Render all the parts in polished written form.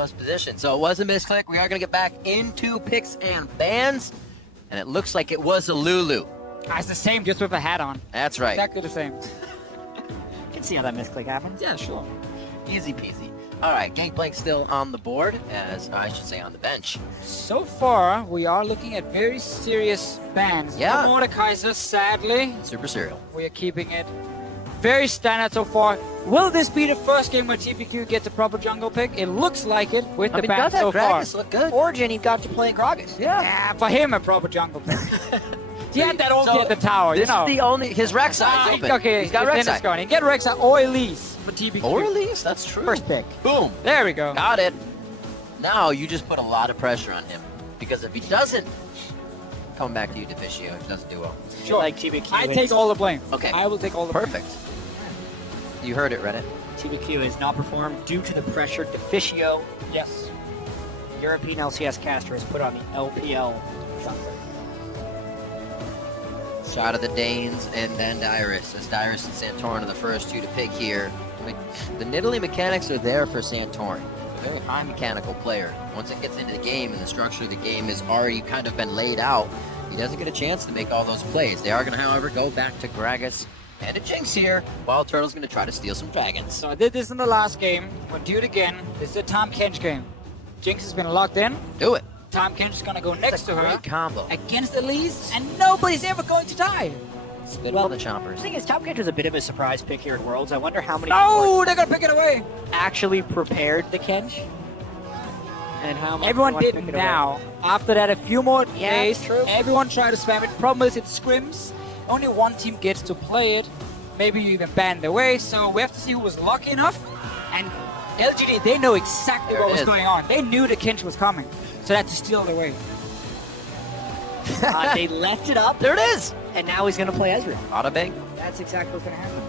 topmost position. So it was a misclick. We are going to get back into picks and bans. And it looks like it was a Lulu. It's the same, just with a hat on. That's right. Exactly the same. You can see how that misclick happens. Yeah, sure. Easy peasy. All right, Gangplank still on the board, I should say on the bench. So far, we are looking at very serious bans. Yeah. No Mordekaiser, sadly. Super serial. We are keeping it very standard so far. Will this be the first game where TPQ gets a proper jungle pick? It looks like it with the ban so far. Look good. Origin, he got to play Gragas. Yeah, for him, a proper jungle pick. He had that ulti at the tower, This you know. is the only, his Rek'Sai's open. Okay, he's got then it's Rek'Sai. going. He get Rek'Sai or Elise for TPQ. Or Elise, that's true. First pick. Boom. There we go. Got it. Now you just put a lot of pressure on him. Because if he doesn't, coming back to you, Deficio, if he doesn't do well. Sure. Like TBQ. I take all the blame. Okay. I will take all the blame. Perfect. You heard it, Reddit. TBQ has not performed due to the pressure Deficio, Yes. European LCS caster, has put on the LPL shot. Shot of the Danes and then Dyrus. As Dyrus and Santorin are the first two to pick here. The Nidalee mechanics are there for Santorin. A very high mechanical player. Once it gets into the game and the structure of the game has already kind of been laid out, he doesn't get a chance to make all those plays. They are going to, however, go back to Gragas and a Jinx here, while Turtle's going to try to steal some dragons. So I did this in the last game. We'll do it again. This is a Tom Kench game. Jinx has been locked in. Do it. Tom Kench is going to go next to her Great combo. against Elise, and nobody's ever going to die. Spit Well, on the chompers. The thing is, Top Catch was a bit of a surprise pick here at Worlds. I wonder how many No, they're going to pick it away. actually prepared the Kench. And how much Everyone want to did pick it away. now. After that, a few more Yeah, days. true. Everyone tried to spam it. Problem is, it scrims. Only one team gets to play it. Maybe you even ban it away. So we have to see who was lucky enough. And LGD, they know exactly There what it was is. going on. They knew the Kench was coming. So they had to steal it away. They left it up, There it is. and now he's going to play Ezreal. Bada bing. That's exactly what's going to happen.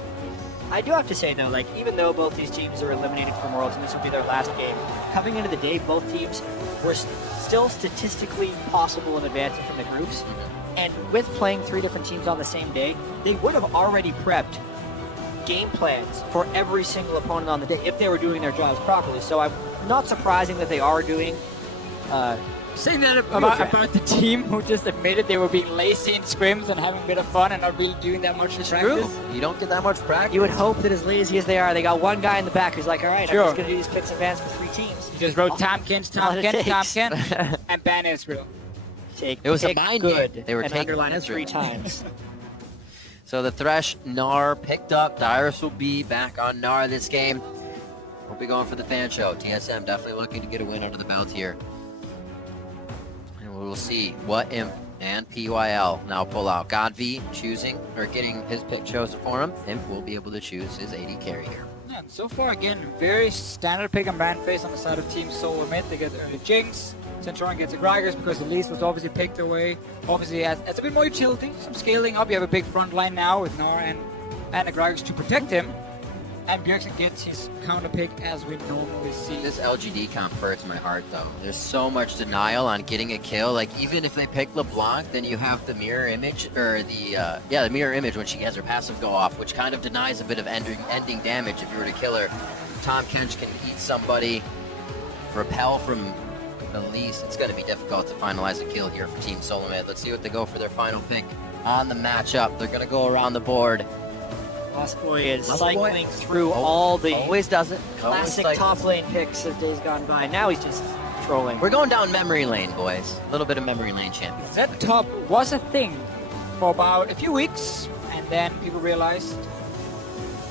I do have to say, though, like, even though both these teams are eliminated from Worlds, and this will be their last game, coming into the day, both teams were still statistically possible in advancing from the groups. And with playing 3 different teams on the same day, they would have already prepped game plans for every single opponent on the day if they were doing their jobs properly. So I'm not surprising that they are doing Saying that about the team who just admitted they were being lazy in scrims and having a bit of fun and not really doing that much in True. practice. You don't get that much practice. You would hope that as lazy as they are, they got one guy in the back who's like, all right, Sure. I'm just going to do these picks and bans for 3 teams. Just wrote Tom Kench, all Tom it Kench, Tom takes. Kench, and ban Israel. Take It was a pick mind good game. They were and taking underline it Ezreal. 3 times. So the Thresh Gnar picked up. Dyrus will be back on Gnar this game. We'll be going for the fan show. TSM definitely looking to get a win under the belt here. And we will see what Imp and PYL now pull out. Godv choosing or getting his pick chosen for him. Imp will be able to choose his AD carry here. Yeah, and so far, again, very standard pick and ban phase on the side of Team Solomid. They get early Jinx. Centurion gets a Gragas because Elise was obviously picked away. Obviously, as a bit more utility, some scaling up. You have a big front line now with Gnar and a Gragas to protect him. And Bjergsen gets his counter pick as we normally see. This LGD comp hurts my heart though. There's so much denial on getting a kill. Like even if they pick LeBlanc, then you have the mirror image or the mirror image when she has her passive go off, which kind of denies a bit of ending damage if you were to kill her. Tom Kench can eat somebody, repel from Elise. It's going to be difficult to finalize a kill here for Team Solomid. Let's see what they go for their final pick on the matchup. They're going to go around the board. Lost Boy is Lost Boy cycling through all the Always does it. classic Always top lane picks of days gone by. Now he's just trolling. We're going down memory lane, boys. A little bit of memory lane champion. That top was a thing for about a few weeks, and then people realized,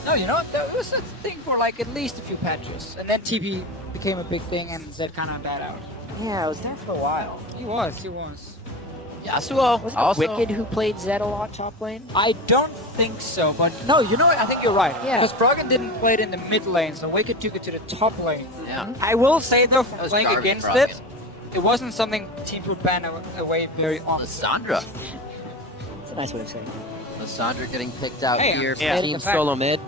no, you know what, that was a thing for like at least a few patches. And then TP became a big thing, and Zed kind of died out. Yeah, I was there for a while. He was. Yasuo, Was it also. Wicked who played Zed a lot top lane? I don't think so, but no, you know what, I think you're right. Yeah. Because Froggen didn't play it in the mid lane, so Wicked took it to the top lane. Yeah. I will say though, That from was playing Jarvan against Froggen. it, it wasn't something teams would ban away very often. Lissandra. That's a nice way of saying it. Lissandra getting picked out Hey, here for yeah. Team The fact- Solomid.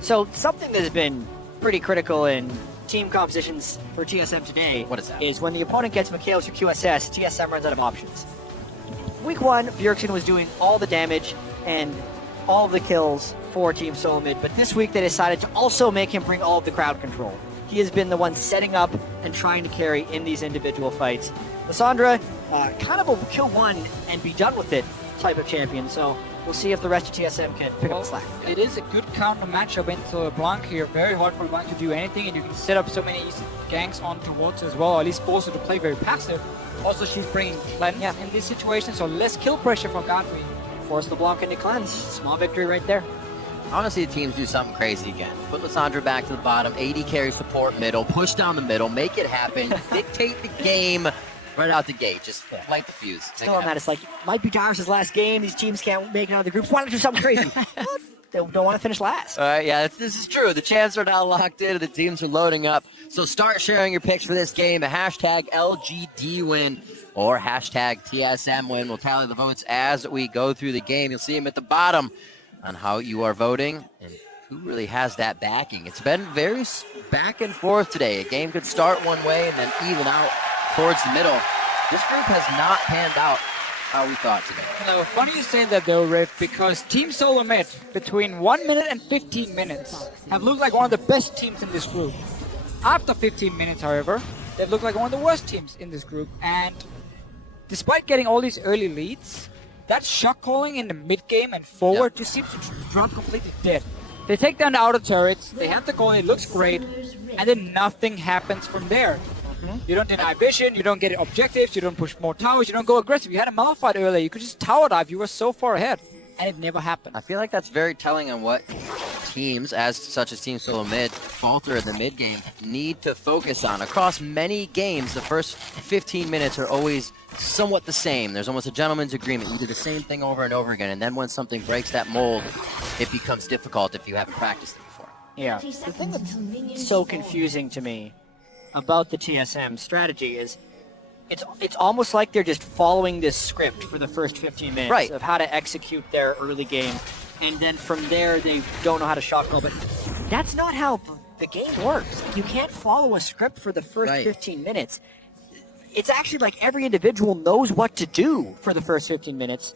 So something that has been pretty critical in team compositions for TSM today What is that? is when the opponent gets Mikhails or QSS, TSM runs out of options. Week 1, Bjergsen was doing all the damage and all of the kills for Team Solomid, but this week they decided to also make him bring all of the crowd control. he has been the one setting up and trying to carry in these individual fights. Lissandra, kind of a kill one and be done with it type of champion, so we'll see if the rest of TSM can pick up the slack. It is a good counter matchup into LeBlanc here. Very hard for LeBlanc to do anything, and you can set up so many easy ganks on towards as well, or at least force her to play very passive. Also, she's bringing cleanse in this situation, so less kill pressure for Godfrey. Force LeBlanc into cleanse. Small victory right there. Honestly, the teams do something crazy again. Put Lissandra back to the bottom, AD carry support middle, push down the middle, make it happen, dictate the game right out the gate. Just light the fuse. Still on that, it's like, might be Darius' last game. These teams can't make it out of the groups. Why not do something crazy? They don't want to finish last. Yeah, this is true. The champs are now locked in, and the teams are loading up. So start sharing your picks for this game. A hashtag LGD win or hashtag TSM win. We'll tally the votes as we go through the game. You'll see them at the bottom on how you are voting and who really has that backing. It's been very back and forth today. A game could start one way and then even out towards the middle. This group has not panned out how we thought today. No, funny you say that though, Riff, because Team Solomid, between 1 minute and 15 minutes, have looked like one of the best teams in this group. After 15 minutes, however, they've looked like one of the worst teams in this group. And despite getting all these early leads, that shot calling in the mid-game and forward just seems to drop completely dead. They take down the outer turrets, they have the goal, it looks great, and then nothing happens from there. You don't deny vision, you don't get objectives, you don't push more towers, you don't go aggressive. You had a Malphite earlier, you could just tower dive, you were so far ahead, and it never happened. I feel like that's very telling on what teams, such as Team Solomid, falter in the mid-game, need to focus on. Across many games, the first 15 minutes are always somewhat the same. There's almost a gentleman's agreement. You do the same thing over and over again, and then when something breaks that mold, it becomes difficult if you haven't practiced it before. Yeah. The thing that's so confusing to me about the TSM strategy is it's almost like they're just following this script for the first 15 minutes of how to execute their early game, and then from there they don't know how to shot call. But that's not how the game works. You can't follow a script for the first 15 minutes. It's actually like every individual knows what to do for the first 15 minutes.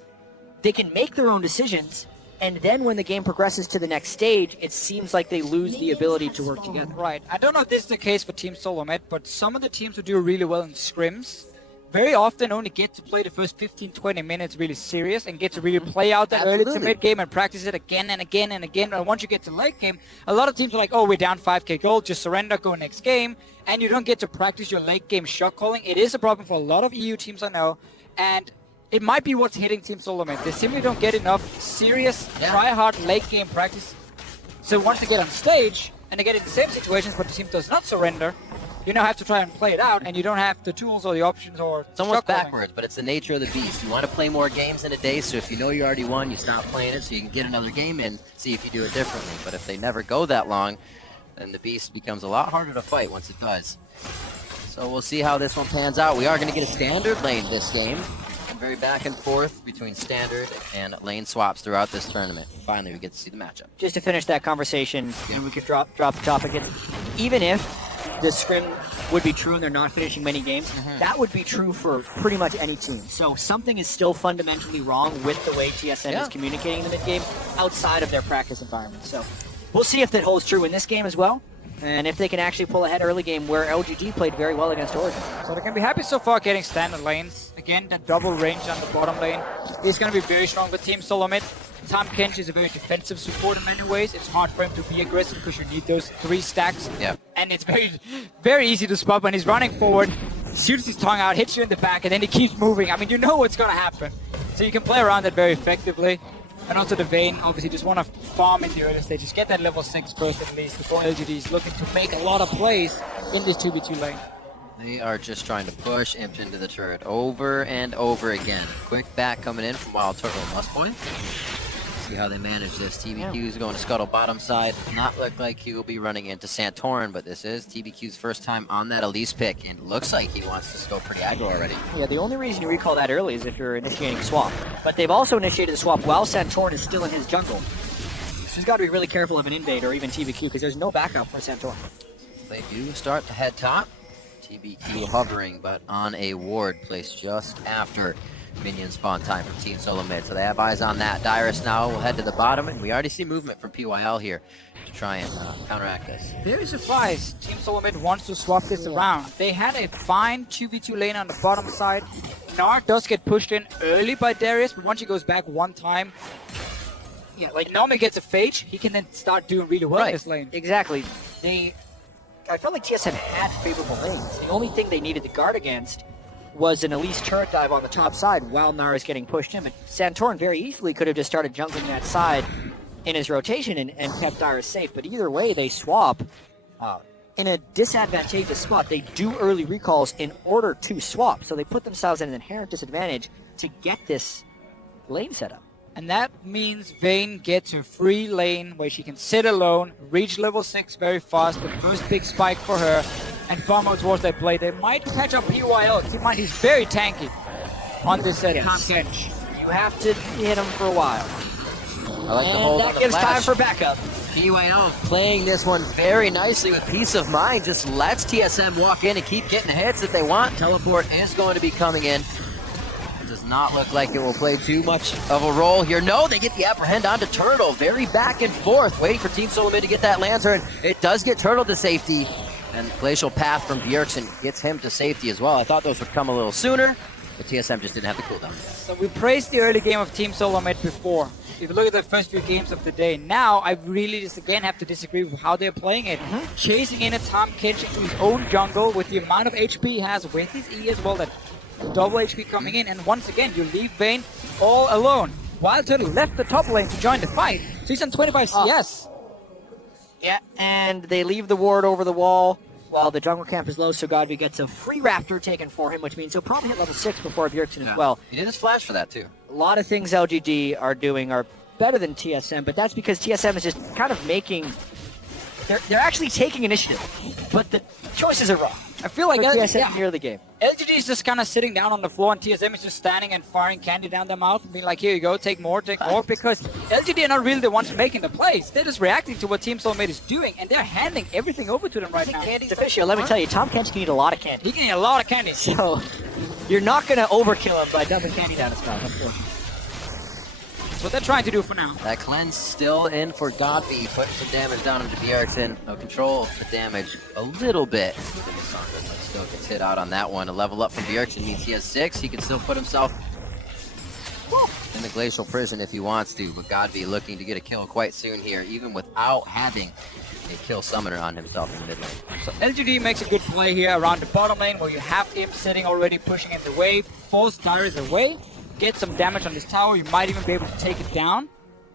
They can make their own decisions, and then when the game progresses to the next stage, it seems like they lose the ability to work together. Right. I don't know if this is the case for Team Solomid, but some of the teams who do really well in scrims very often only get to play the first 15-20 minutes really serious and get to really play out that early to mid game and practice it again and again and again. And once you get to late game, a lot of teams are like, oh, we're down 5k gold, just surrender, go next game. And you don't get to practice your late game shot calling. It is a problem for a lot of EU teams I know. And it might be what's hitting Team Solomid. They simply don't get enough serious, try-hard late game practice. So once they get on stage and they get in the same situations but the team does not surrender, you now have to try and play it out, and you don't have the tools or the options or... It's almost backwards, but it's the nature of the beast. You want to play more games in a day, so if you know you already won, you stop playing it so you can get another game in, see if you do it differently. But if they never go that long, then the beast becomes a lot harder to fight once it does. So we'll see how this one pans out. We are going to get a standard lane this game. Very back and forth between standard and lane swaps throughout this tournament. Finally, we get to see the matchup. Just to finish that conversation, and we could drop the topic, even if the scrim would be true and they're not finishing many games, that would be true for pretty much any team. So something is still fundamentally wrong with the way TSM is communicating in the mid-game outside of their practice environment. So we'll see if that holds true in this game as well, and if they can actually pull ahead early game where LGD played very well against Origin. So they can be happy so far getting standard lanes. Again, that double range on the bottom lane is going to be very strong for Team Solomid. Tom Kench is a very defensive support in many ways. It's hard for him to be aggressive because you need those 3 stacks. And it's very, very easy to spot when he's running forward, shoots his tongue out, hits you in the back, and then he keeps moving. I mean, you know what's going to happen. So you can play around that very effectively. And also the Vayne obviously just want to farm in the early stages, get that level 6 first at least before LGD is looking to make a lot of plays in this 2v2 lane. They are just trying to push Imp into the turret over and over again. Quick back coming in from Wild Turtle Must Point. See how they manage this. TBQ is going to Scuttle bottom side. Not look like he will be running into Santorin, but this is TBQ's first time on that Elise pick, and looks like he wants to go pretty aggro already. Yeah, the only reason you recall that early is if you're initiating a swap. But they've also initiated a swap while Santorin is still in his jungle. So he's got to be really careful of an invade or even TBQ because there's no backup for Santorin. They do start to head top. TBQ hovering, but on a ward placed just after minion spawn time from Team Solomid. So they have eyes on that. Dyrus now will head to the bottom, and we already see movement from PYL here to try and counteract this. Very surprised Team Solomid wants to swap this around. They had a fine 2v2 lane on the bottom side. Gnar does get pushed in early by Darius, but once he goes back one time, yeah, like Nami gets a phage, he can then start doing really well in this lane. Exactly. I felt like TSM had favorable lanes. The only thing they needed to guard against was an Elise turret dive on the top side while Nara is getting pushed in. But Santorin very easily could have just started jungling that side in his rotation and kept Dyrus safe. But either way, they swap in a disadvantageous spot. They do early recalls in order to swap. So they put themselves in an inherent disadvantage to get this lane set up. And that means Vayne gets her free lane where she can sit alone, reach level 6 very fast, the first big spike for her, and farm out towards that blade. They might catch up PYL. Keep in mind, he's very tanky on this Tom Kench. You have to hit him for a while. I like the hold on the that gives flash. time for backup. PYL playing this one very nicely with peace of mind. Just lets TSM walk in and keep getting hits if they want. Teleport is going to be coming in. Does not look like it will play too much of a role here. No, they get the apprehend onto Turtle. Very back and forth, waiting for Team Solomid to get that lantern. It does get Turtle to safety, and Glacial Path from Bjergsen gets him to safety as well. I thought those would come a little sooner, but TSM just didn't have the cooldown. So we praised the early game of Team Solomid before. If you look at the first few games of the day, now I really just again have to disagree with how they're playing it. Chasing in a Tom Kench into his own jungle with the amount of HP he has with his E as well, that double HP coming in, and once again you leave Vayne all alone. While Turtle left the top lane to join the fight. So he's on 25 CS. Yeah, and they leave the ward over the wall while the jungle camp is low, so Godby gets a free Raptor taken for him, which means he'll probably hit level 6 before Bjergsen as well. He did his flash for that too. A lot of things LGD are doing are better than TSM, but that's because TSM is just kind of making... They're actually taking initiative, but the choices are wrong. I feel like TSM near the game. LGD is just kind of sitting down on the floor, and TSM is just standing and firing candy down their mouth and being like, here you go, take more, because LGD are not really the ones making the plays. They're just reacting to what Team Solomid is doing, and they're handing everything over to them right now. It's official. Let me tell you, Tom Kench can eat a lot of candy. He can eat a lot of candy. So you're not going to overkill him by dumping candy down his mouth. That's what they're trying to do for now. That cleanse still in for Godby, putting some damage down into Bjergsen. Control the damage a little bit. Still gets hit out on that one. A level up from Bjergsen means he has 6. He can still put himself in the Glacial Prison if he wants to, but Godby looking to get a kill quite soon here, even without having a kill summoner on himself in the mid lane. So LGD makes a good play here around the bottom lane where you have him sitting already pushing in the wave, force Dyrus away, get some damage on this tower, you might even be able to take it down,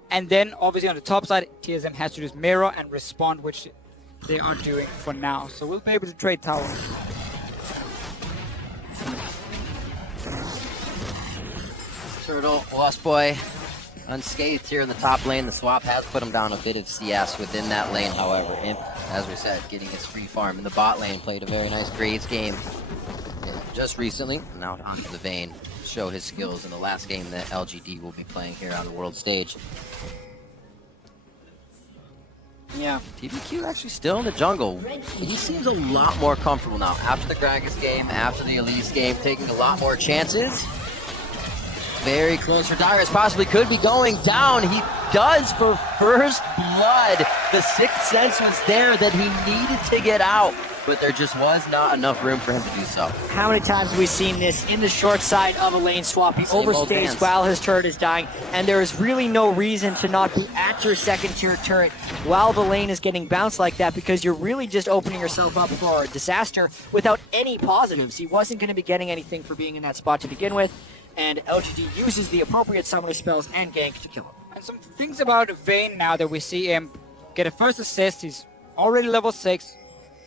and then obviously on the top side TSM has to just mirror and respond, which they are doing for now. So we'll be able to trade towers. Turtle, Lost Boy, unscathed here in the top lane. The swap has put him down a bit of CS within that lane, however. Imp, as we said, getting his free farm in the bot lane, played a very nice Graves game just recently. Now onto the Vayne, show his skills in the last game that LGD will be playing here on the world stage. Yeah, TBQ actually still in the jungle. He seems a lot more comfortable now. After the Gragas game, after the Elise game, taking a lot more chances. Very close for Dyrus, possibly could be going down. He does for first blood. The sixth sense was there that he needed to get out, but there just was not enough room for him to do so. How many times have we seen this in the short side of a lane swap? He overstays while his turret is dying, and there is really no reason to not be at your second tier turret while the lane is getting bounced like that, because you're really just opening yourself up for a disaster without any positives. He wasn't going to be getting anything for being in that spot to begin with, and LGD uses the appropriate summoner spells and gank to kill him. And some things about Vayne now that we see him get a first assist. He's already level 6,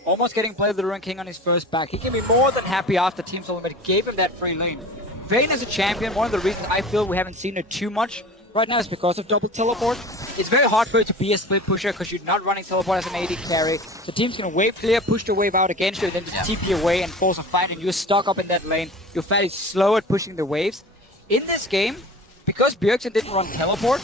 almost getting played the Ruin King on his first back. He can be more than happy after Team Solomid gave him that free lane. Vayne as a champion, one of the reasons I feel we haven't seen it too much right now is because of double teleport. It's very hard for you to be a split pusher because you're not running teleport as an AD carry. The team's going to wave clear, push the wave out against you, and then just TP away and force a fight, and you're stuck up in that lane. You're fairly slow at pushing the waves. In this game, because Bjergsen didn't run teleport,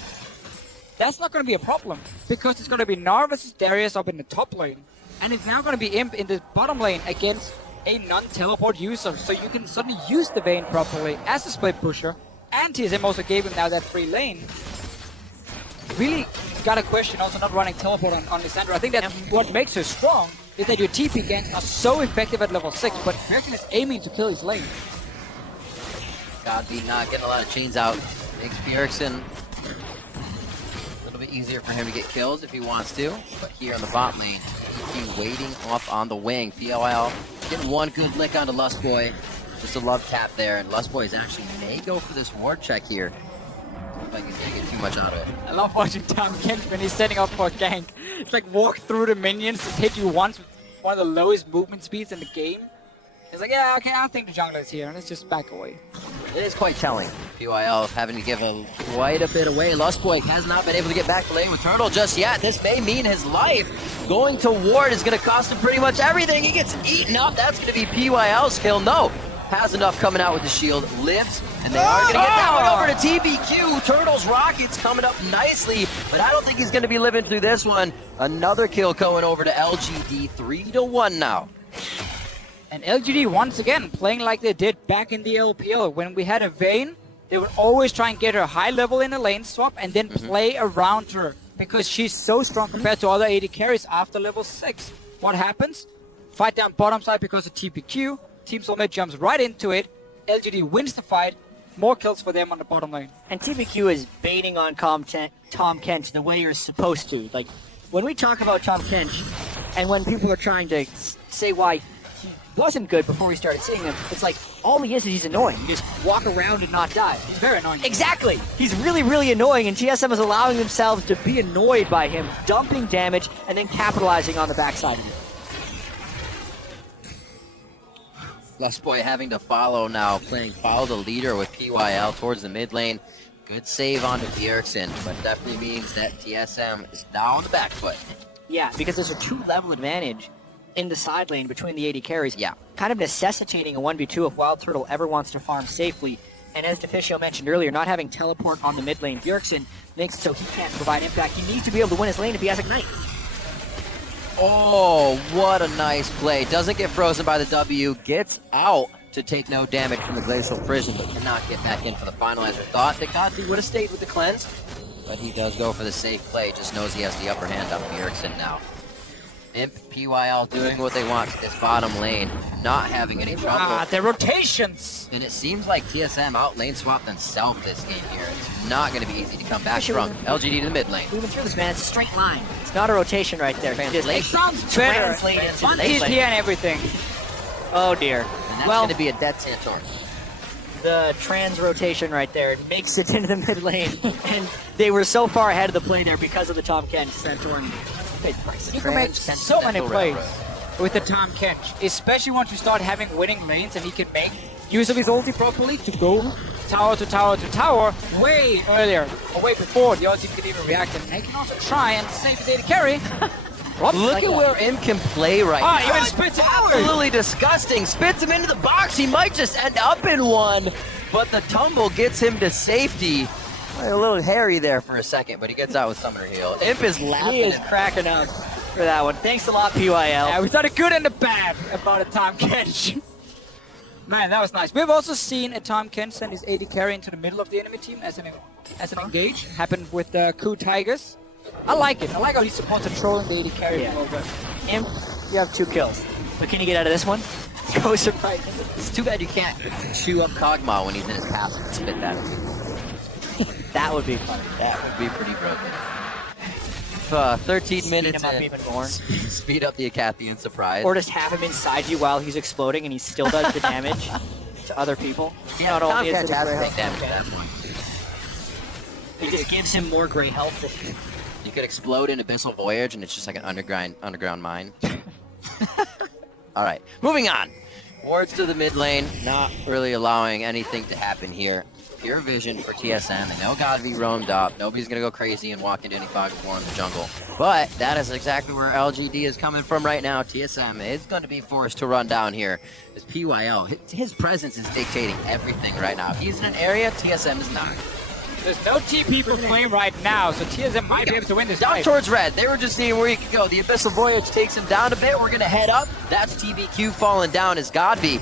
that's not going to be a problem, because it's going to be Gnar versus Darius up in the top lane, and it's now going to be Imp in the bottom lane against a non-teleport user, so you can suddenly use the Vayne properly as a split pusher. And TSM also gave him now that free lane. Really got a question also not running teleport on Lissandra. I think that what makes her strong is that your TP ganks are so effective at level 6, but Bjergsen is aiming to kill his lane. Godby not getting a lot of chains out. Makes Bjergsen a little bit easier for him to get kills if he wants to. But here on the bot lane, he waiting off on the wing. POL getting one good lick onto Lustboy. Just a love tap there, and Lustboy is actually may go for this ward check here. Looks like he's gonna get too much out of it. I love watching Tom Kent when he's setting up for a gank. It's like walk through the minions, just hit you once with one of the lowest movement speeds in the game. It's like, yeah, okay, I think the jungler is here, and let's just back away. It is quite telling. PYL having to give quite a bit away. Lustboy has not been able to get back to lane with Turtle just yet. This may mean his life. Going to ward is going to cost him pretty much everything. He gets eaten up. That's going to be PYL's kill. No. Has enough coming out with the shield. Lives. And they are going to get that one over to TBQ. Turtles Rockets coming up nicely. But I don't think he's going to be living through this one. Another kill going over to LGD. 3-1 now. And LGD once again playing like they did back in the LPL. When we had a Vayne, they would always try and get her high level in a lane swap and then play around her because she's so strong compared to other AD carries after level 6. What happens? Fight down bottom side because of TPQ. Team Solomid jumps right into it. LGD wins the fight. More kills for them on the bottom lane. And TPQ is baiting on Tom Kent the way you're supposed to. Like, when we talk about Tom Kent, and when people are trying to say why he wasn't good before we started seeing him, it's like, all he is he's annoying. You just walk around and not die. He's very annoying. Exactly! He's really, really annoying, and TSM is allowing themselves to be annoyed by him, dumping damage, and then capitalizing on the backside of it. Lustboy having to follow now, follow the leader with PYL towards the mid lane. Good save onto Bjergsen, but definitely means that TSM is now on the back foot. Yeah, because there's a 2-level advantage in the side lane between the AD carries. Yeah. Kind of necessitating a 1v2 if Wild Turtle ever wants to farm safely. And as Deficio mentioned earlier, not having teleport on the mid lane, Bjergsen makes it so he can't provide impact. He needs to be able to win his lane if he has Ignite. Oh, what a nice play. Doesn't get frozen by the W. Gets out to take no damage from the Glacial Prison, but cannot get back in for the finalizer. Thought that Godby would have stayed with the cleanse, but he does go for the safe play. Just knows he has the upper hand on Bjergsen now. Imp, PYL doing what they want to this bottom lane, not having any trouble. The rotations! And it seems like TSM out lane swapped themselves this game here. It's not going to be easy to come back from. LGD to the mid lane. Moving through this, man. It's a straight line. It's not a rotation right there. It sounds better. On TP and everything. Oh, dear. And that's going to be a dead Santorin. The trans rotation right there. It makes it into the mid lane. And they were so far ahead of the play there because of the Tom Kent Santorin. You can make so many plays with the Tom Kent, especially once you start having winning lanes and he can make use of his ulti properly to go tower to tower to tower way earlier, or way before the other team can even react, and they can also try and save the data carry. Look at where Imp can play right now. Even spits him absolutely disgusting. Spits him into the box. He might just end up in one, but the tumble gets him to safety. A little hairy there for a second, but he gets out with Summoner Heal. Imp is laughing. He is cracking up for that one. Thanks a lot, PYL. Yeah, we thought a good and a bad about a Tom Kent. Man, that was nice. We've also seen a Tom Kent send his AD carry into the middle of the enemy team as an engage. Happened with the Coup Tigers. I like it. I like how he supports controlling the AD carry a little bit. Imp, you have 2 kills. But can you get out of this one? Go surprise. It's too bad you can't chew up Kog'Maw when he's in his passive and spit that. That would be fun. That would be pretty broken. 13 minutes Speed him up even more. Speed up the Acathian surprise. Or just have him inside you while he's exploding and he still does the damage to other people. Yeah, Not only Tom is Kent it has to gray take damage at that point. It just gives him more gray health. You could explode in Abyssal Voyage and it's just like an underground mine. Alright, moving on. Wards to the mid lane, not really allowing anything to happen here. Pure vision for TSM, and no Godby roamed up. Nobody's going to go crazy and walk into any fog of war in the jungle. But that is exactly where LGD is coming from right now. TSM is going to be forced to run down here. As PYL, his presence is dictating everything right now. If he's in an area, TSM is not. There's no TP for Flame right now, so TSM might be able to win this Down fight. towards red. They were just seeing where he could go. The Abyssal Voyage takes him down a bit. We're going to head up. That's TBQ falling down as Godby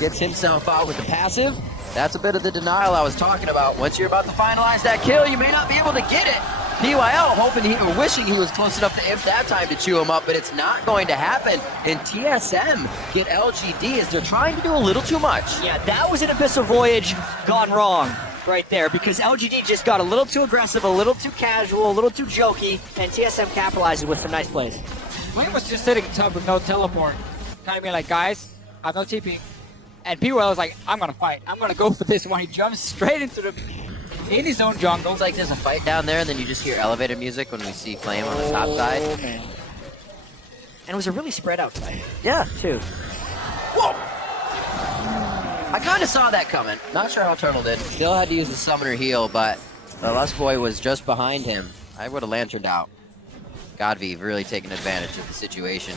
gets himself out with the passive. That's a bit of the denial I was talking about. Once you're about to finalize that kill, you may not be able to get it. PYL hoping or wishing he was close enough to Imp that time to chew him up, but it's not going to happen. And TSM get LGD as they're trying to do a little too much. Yeah, that was an Abyssal Voyage gone wrong right there because LGD just got a little too aggressive, a little too casual, a little too jokey, and TSM capitalizes with some nice plays. Flame was just sitting top with no teleport. Kind of being like, guys, I have no TP. And PWL is like, I'm going to fight. I'm going to go for this one. He jumps straight into in his own jungle. It's like there's a fight down there, and then you just hear elevator music when we see Flame on the top side. Man. And it was a really spread out fight. Yeah. Too. Whoa! I kind of saw that coming. Not sure how Turtle did. Still had to use the summoner heal, but the Lust Boy was just behind him. I would have lanterned out. Godvive really taking advantage of the situation.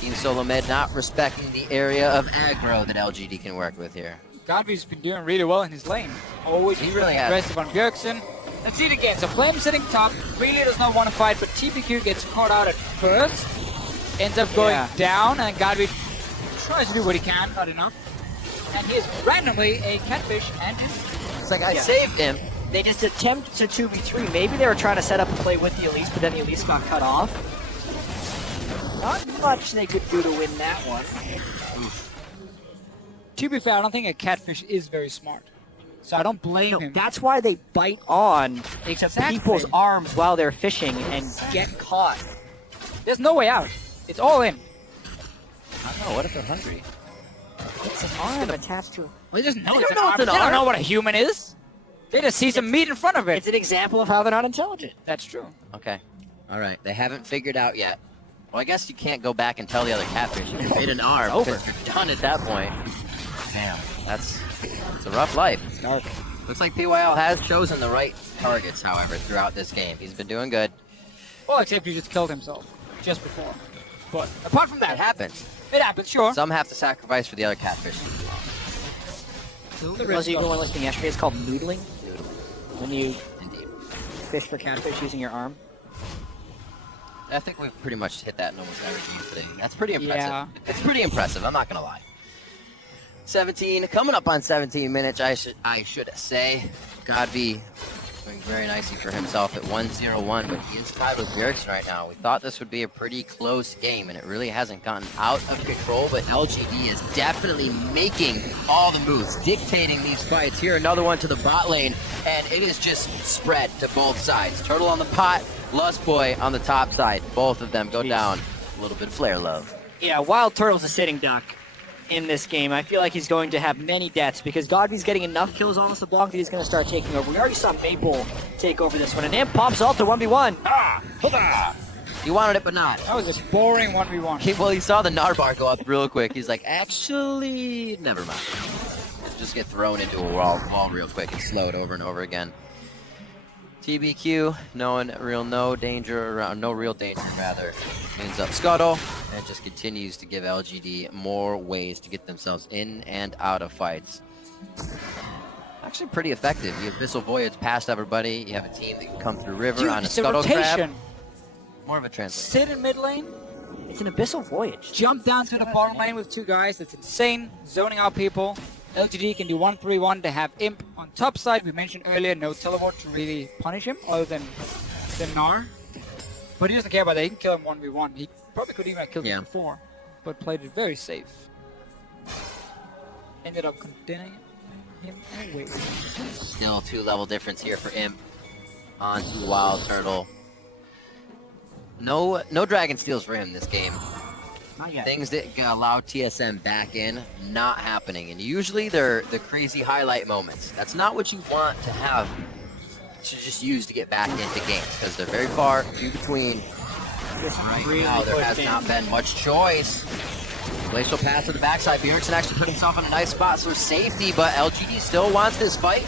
Team Solomid not respecting the area of aggro that LGD can work with here. Godby's been doing really well in his lane. Always He really has. aggressive on Bjergsen. Let's see it again. So Flame sitting top, really does not want to fight, but TPQ gets caught out at first. Ends up going down, and Godby tries to do what he can, not enough. And he is randomly a catfish and It's like, I saved him. They just attempt to 2v3. Maybe they were trying to set up a play with the Elise, but then the Elise got cut off. Not much they could do to win that one. To be fair, I don't think a catfish is very smart. So I don't blame him. That's why they bite on Exactly. people's arms while they're fishing and get caught. There's no way out. It's all in. I don't know, what if they're hungry? It's an arm attached to it. Well, they just know They it's don't an know arm. it's an They don't arm. know what a human is. They just see some meat in front of it. It's an example of how they're not intelligent. That's true. Okay. All right. They haven't figured out yet. Well, I guess you can't go back and tell the other catfish you made an arm. Over. Because you're done at that point. Damn. It's a rough life. Dark. Looks like PYL has chosen the right targets, however, throughout this game. He's been doing good. Well, except he just killed himself just before. But apart from That that, happens. it happens, sure. Some have to sacrifice for the other catfish. Was you going listening yesterday? It's called noodling. When you Indeed. fish for catfish using your arm. I think we've pretty much hit that in almost every game today. That's pretty impressive. Yeah. It's pretty impressive, I'm not going to lie. 17, coming up on 17 minutes, I should say. Godby doing very nicely for himself at 1-0-1, but he is tied with Bjergsen right now. We thought this would be a pretty close game, and it really hasn't gotten out of control, but LGD is definitely making all the moves, dictating these fights. Here, another one to the bot lane, and it is just spread to both sides. Turtle on the pot, Lust Boy on the top side. Both of them go down. A little bit of flare love. Yeah, Wild Turtle's a sitting duck in this game. I feel like he's going to have many deaths because Godby's getting enough kills on the block that he's going to start taking over. We already saw Maple take over this one, and Imp pops ult to 1v1. He wanted it, but not. That was a boring 1v1. Well, he saw the Narbar go up real quick. He's like, actually, never mind. Just get thrown into a wall real quick and slowed over and over again. TBQ, no real danger, rather, ends up Scuttle, and just continues to give LGD more ways to get themselves in and out of fights. Actually pretty effective. You have Abyssal Voyage past everybody, you have a team that can come through river Dude, on a it's a Scuttle Crab. rotation. More of a translate. Sit in mid lane, It's an Abyssal Voyage. jump down to the bottom lane with two guys. That's insane. Zoning out people. LGD can do 1-3-1 to have Imp on top side. We mentioned earlier no teleport to really punish him other than Gnar. But he doesn't care about that. He can kill him 1v1. He probably could even have killed him before, but played it very safe. Ended up condemning him anyway. Still 2-level difference here for Imp. Onto Wild Turtle. No Dragon Steals for him this game. Not yet. Things that allow TSM back in, not happening. And usually they're the crazy highlight moments. That's not what you want to have to just use to get back into games, because they're very far few between. Right now, there has not been much choice. Glacial pass to the backside. Bjergsen actually put himself in a nice spot for safety, but LGD still wants this fight.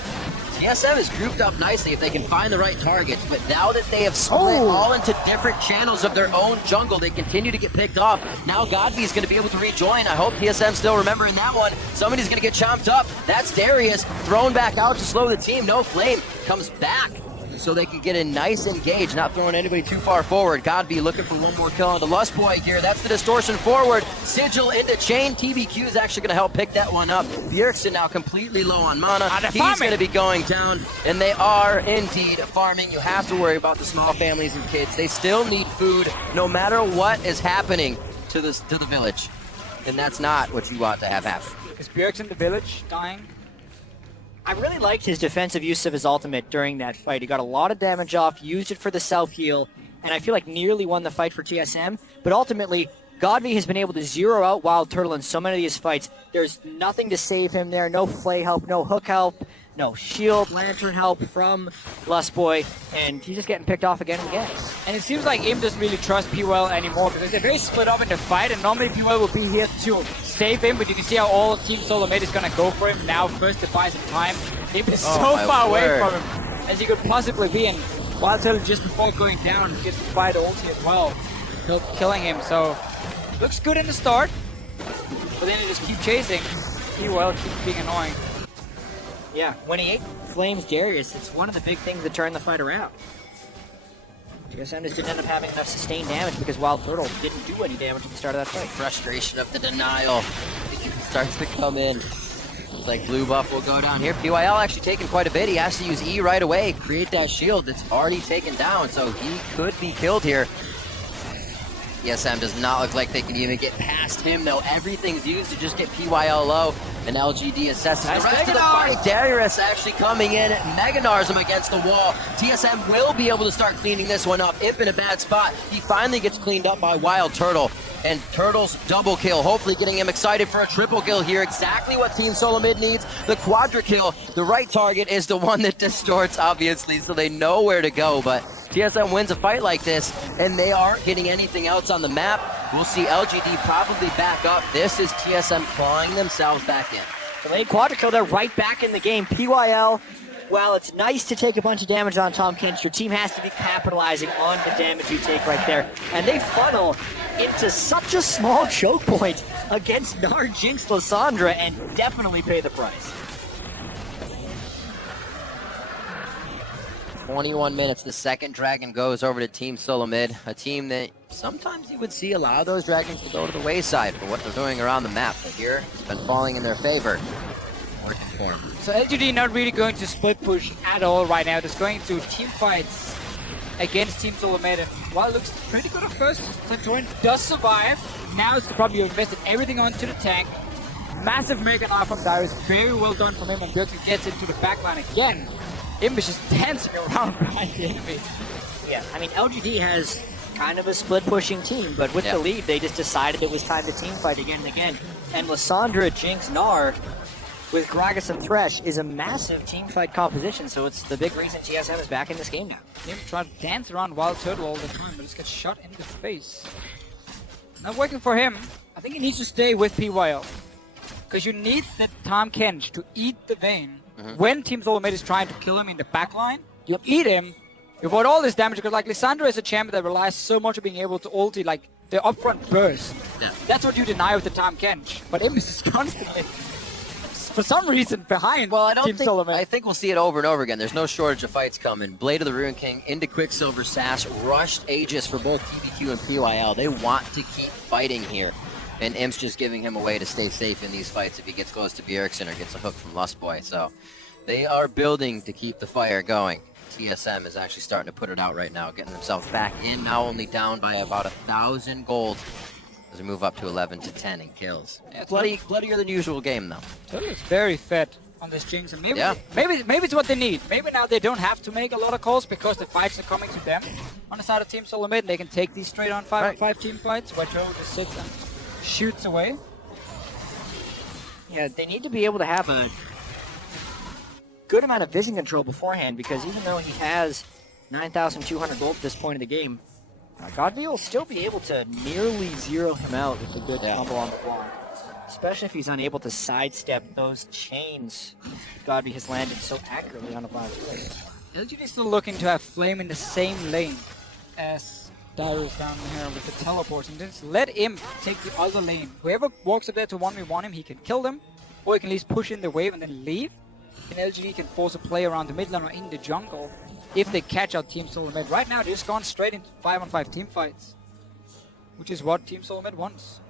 TSM is grouped up nicely if they can find the right targets, but now that they have split all into different channels of their own jungle, they continue to get picked off. Now Godby's going to be able to rejoin. I hope TSM still remembering that one. Somebody's going to get chomped up. That's Darius thrown back out to slow the team. No Flame comes back so they can get a nice engage, not throwing anybody too far forward. Godby looking for one more kill on the Lust Boy here. That's the distortion forward. Sigil into chain. TBQ is actually going to help pick that one up. Bjergsen now completely low on mana. He's going to be going down, and they are indeed farming. You have to worry about the small families and kids. They still need food no matter what is happening to the village, and that's not what you want to have happen. Is Bjergsen in the village dying? I really liked his defensive use of his ultimate during that fight. He got a lot of damage off, used it for the self-heal, and I feel like nearly won the fight for TSM. But ultimately, Godby has been able to zero out Wild Turtle in so many of these fights. There's nothing to save him there. No flay help, no hook help, no shield, lantern help from Lust Boy, and he's just getting picked off again and again. And it seems like Im doesn't really trust POL anymore because they're very split up in the fight, and normally POL will be here to save him, but you can see how all of Team Solomid is going to go for him now first to buy some time. Im is so far away from him as he could possibly be, and Wild Turtle just before going down gets to fight ulti as well, killing him. So looks good in the start, but then they just keep chasing. POL keeps being annoying. Yeah, when he ate Flames Darius, it's one of the big things that turned the fight around. TSM just didn't end up having enough sustained damage because Wild Turtle didn't do any damage at the start of that fight. Frustration of the denial starts to come in. It's like blue buff will go down here. PYL actually taking quite a bit. He has to use E right away, create that shield that's already taken down, so he could be killed here. TSM does not look like they can even get past him, though. Everything's used to just get PYL low, and LGD assesses the rest of the fight. Darius actually coming in, Meganars him against the wall. TSM will be able to start cleaning this one up. Imp in a bad spot. He finally gets cleaned up by Wild Turtle, and Turtle's double kill, hopefully getting him excited for a triple kill here. Exactly what Team Solomid needs. The quadra kill. The right target is the one that distorts, obviously, so they know where to go, but TSM wins a fight like this, and they aren't getting anything else on the map. We'll see LGD probably back up. This is TSM clawing themselves back in. Delayed quadra kill, they're right back in the game. PYL, while it's nice to take a bunch of damage on Tahm Kench, your team has to be capitalizing on the damage you take right there. And they funnel into such a small choke point against Gnar, Jinx, Lissandra, and definitely pay the price. 21 minutes, the second dragon goes over to Team Solomid, a team that sometimes you would see a lot of those dragons to go to the wayside for what they're doing around the map, but here it's been falling in their favor. Working for them. So LGD not really going to split push at all right now, just going to team fights against Team Solomid, and while it looks pretty good at first, Santorin does survive. Now it's probably invested everything onto the tank. Massive Mega Knife from Darius, very well done from him, and Bjergsen gets into the backline again. Im is just dancing around behind the enemy. Yeah, I mean, LGD has kind of a split-pushing team, but with the lead, they just decided it was time to team fight again and again. And Lissandra, Jinx, Gnar, with Gragas and Thresh, is a massive team fight composition, so it's the big reason TSM is back in this game now. Im trying to dance around Wild Turtle all the time, but just gets shot in the face. Not working for him. I think he needs to stay with PYL. Because you need the Tahm Kench to eat the Vayne. When Team Solomid is trying to kill him in the backline, you eat him, you avoid all this damage, because like Lissandra is a champion that relies so much on being able to ulti, like the upfront burst. Yeah. That's what you deny with the Tahm Kench. But Im is constantly, for some reason, behind Team Solomid. I think we'll see it over and over again. There's no shortage of fights coming. Blade of the Ruin King into Quicksilver Sash, rushed Aegis for both TBQ and PYL. They want to keep fighting here. And Imp's just giving him a way to stay safe in these fights if he gets close to Bjergsen or gets a hook from Lust Boy. So they are building to keep the fire going. TSM is actually starting to put it out right now, getting themselves back in, now only down by about 1,000 gold as we move up to 11 to 10 in kills. Yeah, it's bloodier than usual game, though. Turtle is very fed on this Jinx, and maybe it's what they need. Maybe now they don't have to make a lot of calls because the fights are coming to them on the side of Team Solomid. They can take these straight on 5-on-5 team fights where Joe just sits and shoots away. Yeah, they need to be able to have a good amount of vision control beforehand, because even though he has 9,200 gold at this point in the game, Godby will still be able to nearly zero him out with a good combo on the block. Especially if he's unable to sidestep those chains Godby has landed so accurately on a blast play. LGD is still looking to have Flame in the same lane as Dyrus down here with the teleports, and just let him take the other lane. Whoever walks up there to 1v1 him, he can kill them, or he can at least push in the wave and then leave. And LGD can force a play around the mid lane or in the jungle if they catch out Team Solomid. Right now, they're just gone straight into 5-on-5 team fights, which is what Team Solomid wants.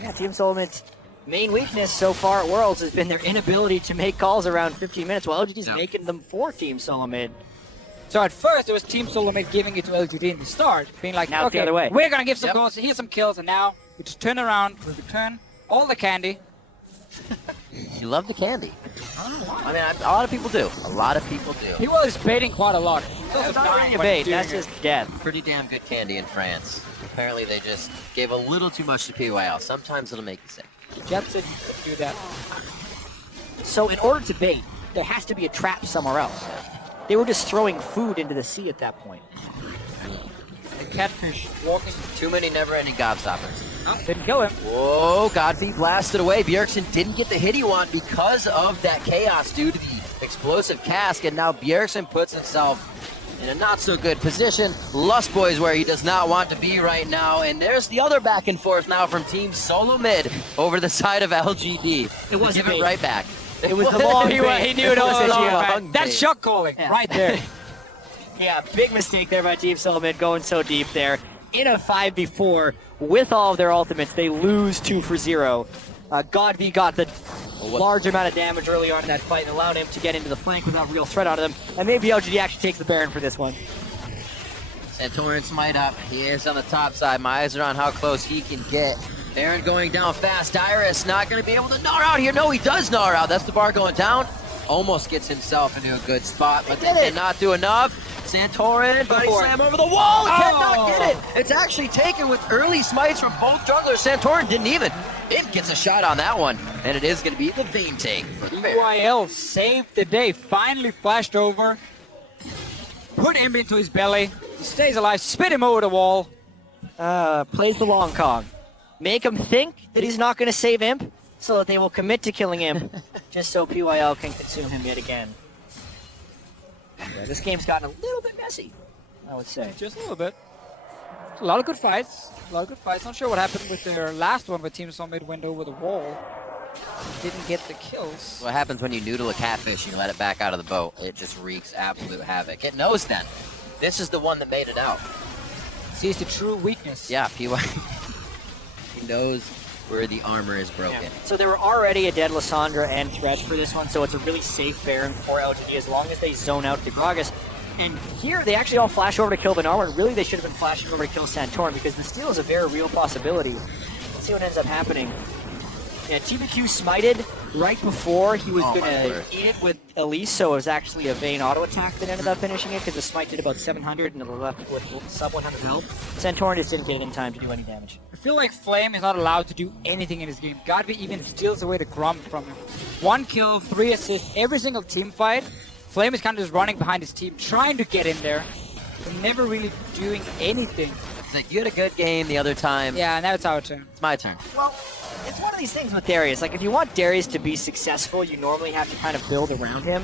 Yeah, Team Solomid's main weakness so far at Worlds has been their inability to make calls around 15 minutes, while LGD's making them for Team Solomid. So at first it was Team Solomid giving it to LGD in the start, being like, now it's okay, the other way. We're gonna give some goals, here's some kills, and now we just turn around, we return all the candy. You love the candy. I don't know why. I mean, a lot of people do. A lot of people do. He was baiting quite a lot. That's not really a bait, that's just death. Pretty damn good candy in France. Apparently they just gave a little too much to PYL. Sometimes it'll make you sick. Jet said you could do that. So in order to bait, there has to be a trap somewhere else. They were just throwing food into the sea at that point. The catfish walking. Too many never-ending gobstoppers. Oh, didn't kill him. Whoa, Godby blasted away. Bjergsen didn't get the hit he wanted because of that chaos due to the explosive cask, and now Bjergsen puts himself in a not-so-good position. Lust Boy's where he does not want to be right now, and there's the other back and forth now from Team Solomid over the side of LGD. It wasn't Give it right back. It was the long he bait. knew it all was along. That's shot calling right there. Yeah, big mistake there by Team Solomid going so deep there. In a 5v4, with all of their ultimates, they lose 2 for 0. Godby got the large amount of damage early on in that fight and allowed him to get into the flank without real threat out of them. And maybe LGD actually takes the Baron for this one. Santorin smite up. He is on the top side. My eyes are on how close he can get. Baron going down fast. Dyrus not going to be able to gnaw out here. No, he does gnaw out. That's the bar going down. Almost gets himself into a good spot, but they did not do enough. Santorin, body slam over the wall. Cannot get it. It's actually taken with early smites from both junglers. Santorin didn't even. Imp gets a shot on that one, and it is going to be the Vayne take for the Baron. YL saved the day. Finally flashed over. Put Imp into his belly. He stays alive. Spit him over the wall. Plays the long Kong. Make him think that he's not going to save Imp, so that they will commit to killing Imp, just so PYL can consume him yet again. Yeah, this game's gotten a little bit messy, I would say. Just a little bit. A lot of good fights. A lot of good fights. Not sure what happened with their last one, but Team Solomid went over the wall. Didn't get the kills. What happens when you noodle a catfish and you let it back out of the boat? It just wreaks absolute havoc. It knows then. This is the one that made it out. Sees the true weakness. Yeah, PY. He knows where the armor is broken. Yeah. So there were already a dead Lissandra and Thresh for this one, so it's a really safe Baron for LGD as long as they zone out the Gragas. And here they actually all flash over to kill Benarwa, and really they should have been flashing over to kill Santorin because the steal is a very real possibility. Let's see what ends up happening. Yeah, TBQ smited right before he was going to eat it with Elise, so it was actually a Vayne auto attack that ended up finishing it because the smite did about 700 and it left with sub 100 health. Santorin just didn't get it in time to do any damage. I feel like Flame is not allowed to do anything in this game. Godby even steals away the Grump from him. 1 kill, 3 assists, every single team fight. Flame is kind of just running behind his team, trying to get in there, but never really doing anything. It's like, you had a good game the other time. Yeah, now it's our turn. It's my turn. Well, it's one of these things with Darius. Like, if you want Darius to be successful, you normally have to kind of build around him.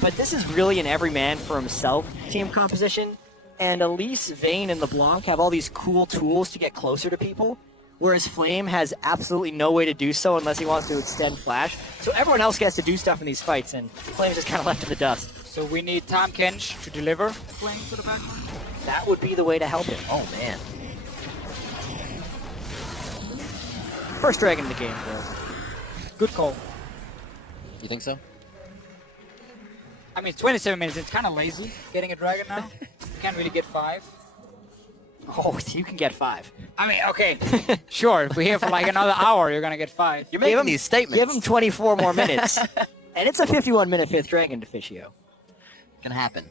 But this is really an every man for himself team composition. And Elise, Vayne, and LeBlanc have all these cool tools to get closer to people, whereas Flame has absolutely no way to do so unless he wants to extend Flash. So everyone else gets to do stuff in these fights, and Flame's just kind of left in the dust. So we need Tom Kench to deliver Flame to the back line. That would be the way to help him. Oh, man. First dragon in the game, bro. Good call. You think so? I mean, it's 27 minutes. It's kind of lazy getting a dragon now. You can't really get 5. Oh, you can get 5. I mean, okay. Sure, if we're here for like another hour, you're going to get 5. You're making these statements. Give him 24 more minutes. And it's a 51-minute 5th dragon to Fischio. Can happen.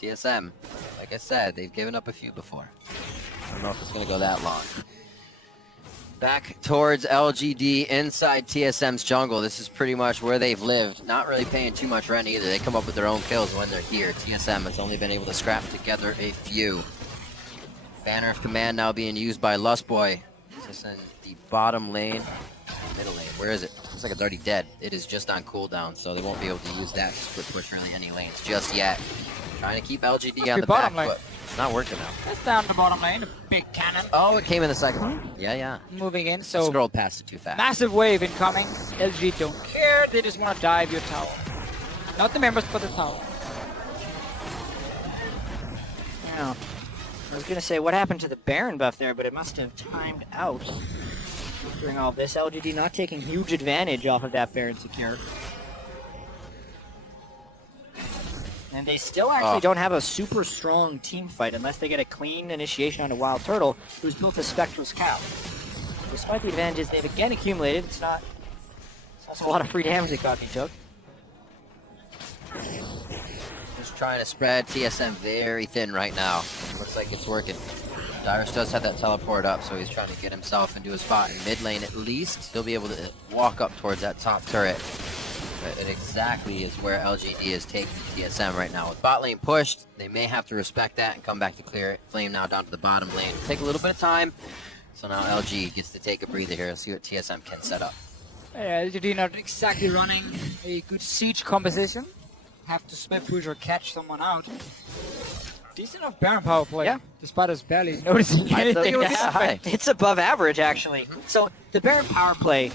TSM, like I said, they've given up a few before. I don't know if it's going to go that long. Back towards LGD inside TSM's jungle. This is pretty much where they've lived. Not really paying too much rent either. They come up with their own kills when they're here. TSM has only been able to scrap together a few. Banner of Command now being used by Lustboy. Just in the bottom lane, middle lane. Where is it? Looks like it's already dead. It is just on cooldown, so they won't be able to use that to split push really any lanes just yet. Trying to keep LGD on the back foot. It's not working now. That's down the bottom lane. A big cannon. Oh, it came in the second one. Yeah. Moving in, so Scrolled past it too fast. massive wave incoming. LG don't care. They just want to dive your tower. Not the members, but the tower. Yeah. I was going to say, what happened to the Baron buff there, but it must have timed out during all of this. LGD not taking huge advantage off of that Baron secure. And they still actually don't have a super strong team fight unless they get a clean initiation on a Wild Turtle who's built a Spectral's Cow. Despite the advantages they've again accumulated, it's not a lot of free damage that Coffee took. Just trying to spread TSM very thin right now. Looks like it's working. Dyrus does have that teleport up, so he's trying to get himself into a spot in mid lane at least. He'll be able to walk up towards that top turret. But it exactly is where LGD is taking TSM right now. With bot lane pushed, they may have to respect that and come back to clear it. Flame now down to the bottom lane. Take a little bit of time. So now LG gets to take a breather here and see what TSM can set up. Yeah, LGD not exactly running a good siege composition. Have to split push or catch someone out. Decent enough Baron power play. Yeah. Despite us barely noticing anything. It's above average, actually. So the Baron power play,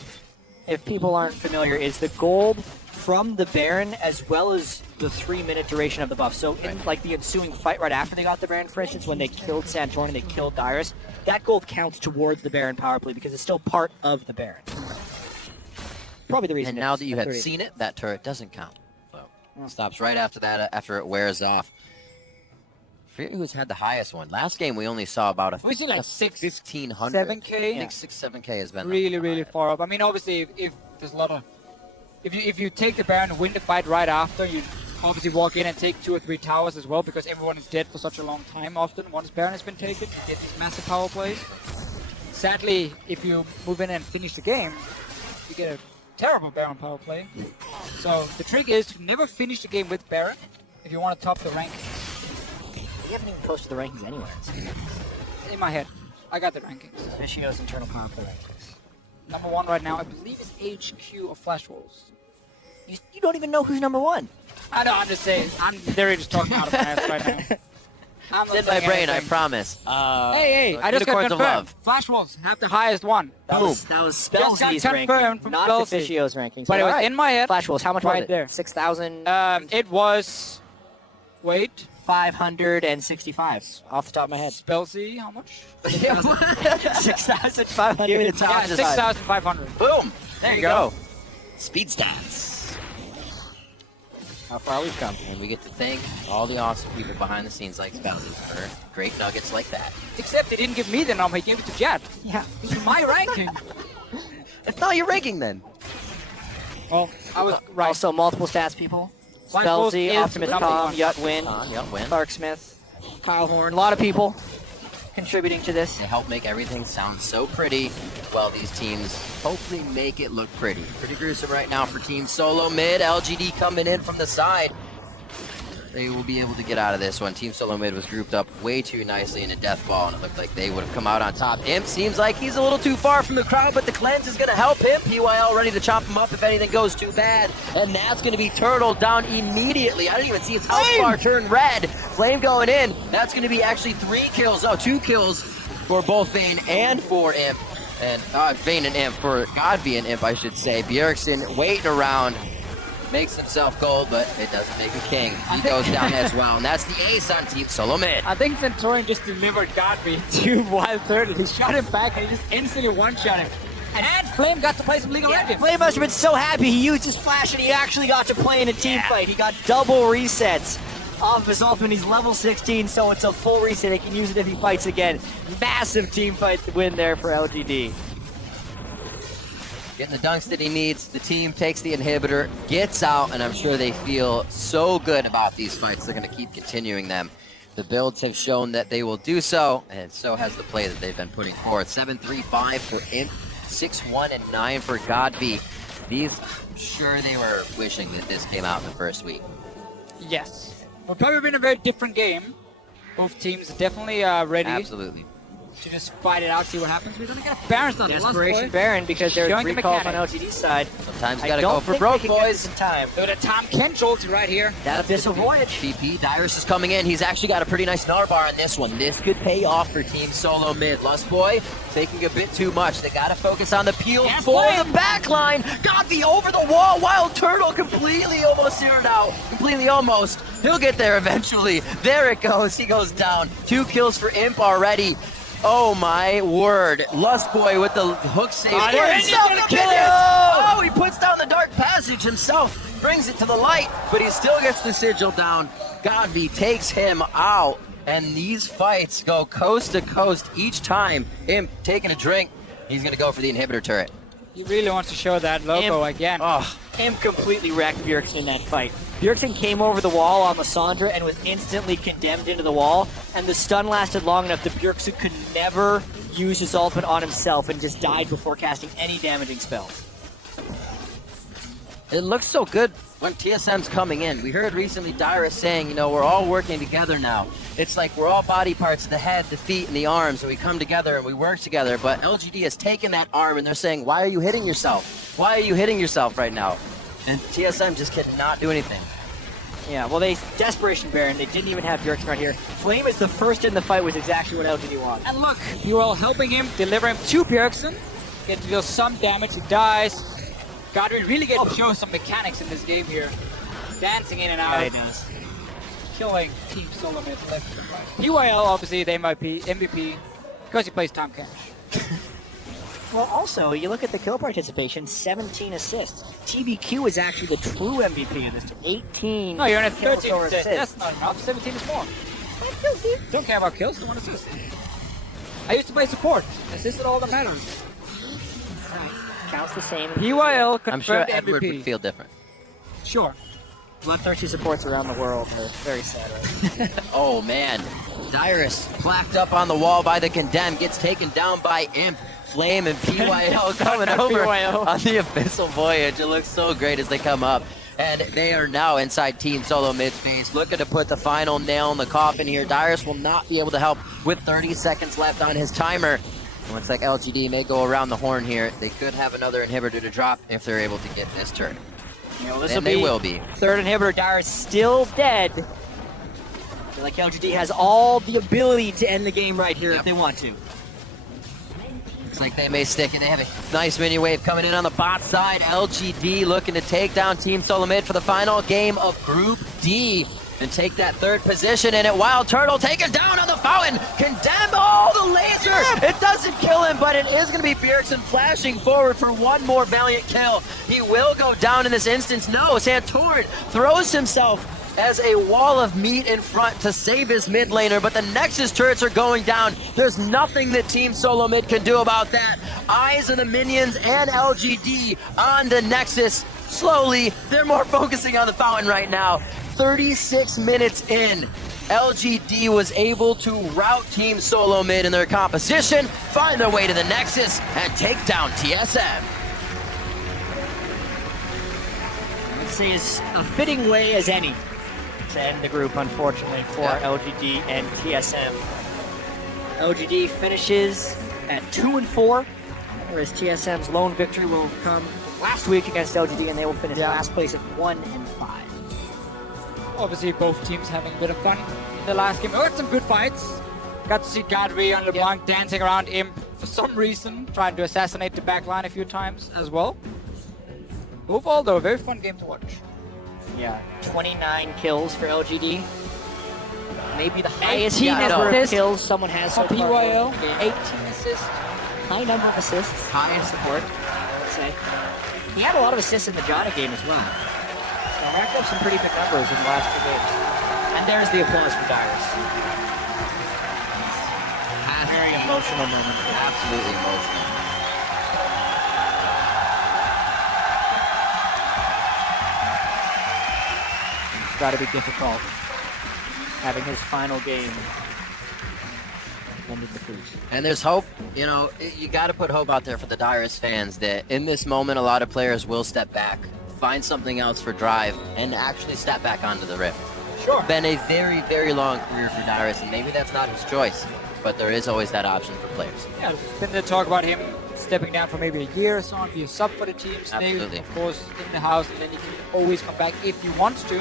if people aren't familiar, is the gold from the Baron as well as the 3-minute duration of the buff. So in like the ensuing fight right after they got the Baron, for instance, when they killed Santorin and they killed Dyrus, that gold counts towards the Baron power play because it's still part of the Baron. Probably the reason. And now that you have seen it, that turret doesn't count. So it stops right after that, after it wears off. I forget who's had the highest one. Last game we only saw about we see like 1,500. 7K. I think 7K has been really far up. I mean, obviously, if there's a lot of, if you take the Baron and win the fight right after, you obviously walk in and take 2 or 3 towers as well, because everyone is dead for such a long time. Often, once Baron has been taken, you get these massive power plays. Sadly, if you move in and finish the game, you get a terrible Baron power play. So the trick is to never finish the game with Baron if you want to top the rankings. We haven't even posted the rankings anywhere. In my head, I got the rankings. Vishio's internal power play rankings. Number 1 right now, I believe, is HQ of Flash Wolves. You don't even know who's number 1. I know, I'm just saying. I'm literally just talking out of my ass right now. I'm not in my saying brain, anything. I promise. Hey, I just got Unicorns of confirmed. Love. Flash Wolves have the highest one. That was Spellsy's ranking, from not Spellsy. the Vishio's rankings. But it was Alright. in my head. Flash Wolves, how much Right was it? there. 6,000. It was. Wait. 565 off the top of my head. Spellsy, how much? 6,500. Yeah, 6,500. Boom! There you go. Speed stats. How far we've come. And we get to thank all the awesome people behind the scenes like Spelzy for great nuggets like that. Except they didn't give me the number, he gave it to Jet. Yeah. This is my ranking. It's not your ranking then. Well, I was right. Also, multiple stats people. Flash Wolves Spellsy, is Optimus number Tom, 1. Yut Clark Smith, Kyle Horn. A lot of people contributing to this. They help make everything sound so pretty while these teams hopefully make it look pretty. Pretty gruesome right now for Team Solomid. LGD coming in from the side. They will be able to get out of this one. Team Solomid was grouped up way too nicely in a death ball, and it looked like they would have come out on top. Imp seems like he's a little too far from the crowd, but the cleanse is going to help him. PYL ready to chop him up if anything goes too bad. And that's going to be Turtle down immediately. I didn't even see his health bar turn red. Flame going in. That's going to be actually 3 kills. Oh, 2 kills for both Vayne and for Imp. And Vayne and Imp, for Godby and Imp, I should say. Bjergsen waiting around. Makes himself gold, but it doesn't make a king. He goes down as well, and that's the ace on Team Solomid. I think Santorin just delivered Godby to Wild Turtle. He shot him back and he just instantly one-shot him. And Flame got to play some League of Legends. Flame must have been so happy he used his flash and he actually got to play in a team fight. He got double resets off his ultimate. He's level 16, so it's a full reset. He can use it if he fights again. Massive team fight win there for LGD. Getting the dunks that he needs. The team takes the inhibitor, gets out, and I'm sure they feel so good about these fights. They're going to keep continuing them. The builds have shown that they will do so, and so has the play that they've been putting forward. 7-3-5 for Imp, 6-1 and 9 for Godby. These, I'm sure they were wishing that this came out in the first week. Yes. Would probably been a very different game. Both teams definitely ready. Absolutely. to just fight it out, see what happens. We're gonna get a Baron stun. Desperation Baron because there's Showing the recalls on mechanics. LGD's side. Sometimes you I gotta don't go for think broke, they can get boys. this in time. So the Tom Kent jolted right here. That Abyssal Voyage. VP, Dyrus is coming in. He's actually got a pretty nice Narbar on this one. This could pay off for Team Solomid. Lustboy taking a bit too much. They gotta focus on the peel Can't for play. the backline. Got the over the wall. Wild Turtle completely almost zeroed out. Completely almost. He'll get there eventually. There it goes. He goes down. 2 kills for Imp already. Oh my word. Lustboy with the hook save. Oh, there it is. Himself He's the gonna kill minions. him. Oh, he puts down the Dark Passage himself. Brings it to the light, but he still gets the sigil down. Godby takes him out. And these fights go coast to coast each time. Imp taking a drink. He's going to go for the inhibitor turret. He really wants to show that logo again. Oh, Imp completely wrecked Bjergsen in that fight. Bjergsen came over the wall on Lissandra and was instantly condemned into the wall, and the stun lasted long enough that Bjergsen could never use his ultimate on himself and just died before casting any damaging spells. it looks so good when TSM's coming in. We heard recently Dyrus saying, you know, we're all working together now. It's like we're all body parts, the head, the feet, and the arms, and we come together and we work together. But LGD has taken that arm and they're saying, why are you hitting yourself? Why are you hitting yourself right now? And TSM just cannot do anything. Yeah, well, they Desperation Baron. They didn't even have Bjergsen right here. Flame is the first in the fight, was exactly what LGD wants. And look, you all helping him, deliver him to Bjergsen. Get to deal some damage, he dies. God, we really get to show some mechanics in this game here. Dancing in and out. Yeah, he does. Killing Team Solomid left and right. PYL, obviously, the MVP, because he plays Tom Cash. Well, also, you look at the kill participation, 17 assists. TBQ is actually the true MVP of this team. 18 No, you're at kills 13 or assists. assists. That's not enough. 17 is more. Don't care about kills, 1 assist. I used to play support. Assist is all that matters. Counts the same. PYL I'm sure confirmed Edward MVP. would feel different. Sure. Bloodthirsty supports around the world are very sad right now. Oh man, Dyrus plaqued up on the wall by the Condemned, gets taken down by Imp. Flame and PYL coming over PYL. on the Abyssal Voyage. It looks so great as they come up. And they are now inside Team Solomid's face, looking to put the final nail in the coffin here. Dyrus will not be able to help with 30 seconds left on his timer. It looks like LGD may go around the horn here. They could have another inhibitor to drop if they're able to get this turn. You know, this And they will be. Third inhibitor, Dyrus still dead. I feel like LGD has all the ability to end the game right here if they want to. Looks like they may stick it. They have a nice mini wave coming in on the bot side. LGD looking to take down Team Solomid for the final game of Group D and take that 3rd position. And Wild Turtle taken down on the fountain. Condemn the laser. It doesn't kill him, but it is going to be Bjergsen flashing forward for one more valiant kill. He will go down in this instance. No, Santorin throws himself as a wall of meat in front to save his mid laner, but the Nexus turrets are going down. There's nothing that Team Solomid can do about that. Eyes of the minions and LGD on the Nexus. Slowly, they're more focusing on the fountain right now. 36 minutes in, LGD was able to rout Team Solomid in their composition, find their way to the Nexus, and take down TSM. I would say it's a fitting way as any to end the group, unfortunately, for LGD and TSM. LGD finishes at 2-4, whereas TSM's lone victory will come last week against LGD, and they will finish last place at 1-5. Obviously, both teams having a bit of fun in the last game. We had some good fights. Got to see Godby and LeBlanc dancing around him for some reason, trying to assassinate the backline a few times as well. Overall, though, a very fun game to watch. Yeah, 29 kills for LGD. Maybe the highest 18 number of assists. kills someone has so far. PYL, in the game. 18 assists. High number of assists. Highest support, I would say. He had a lot of assists in the Jana game as well. So racked up some pretty big numbers in the last 2 games. And there's the applause for Dyrus. Very emotional moment. Absolutely emotional. It's got to be difficult having his final game end of the cruise. And there's hope. You know, you got to put hope out there for the Dyrus fans that in this moment, a lot of players will step back, find something else for Drive, and actually step back onto the Rift. Sure. Been a very, very long career for Dyrus, and maybe that's not his choice. but there is always that option for players. Yeah, there's been the talk about him stepping down for maybe a year or so and be a sub for the team, stay, Absolutely. of course, in the house, and then he can always come back if he wants to.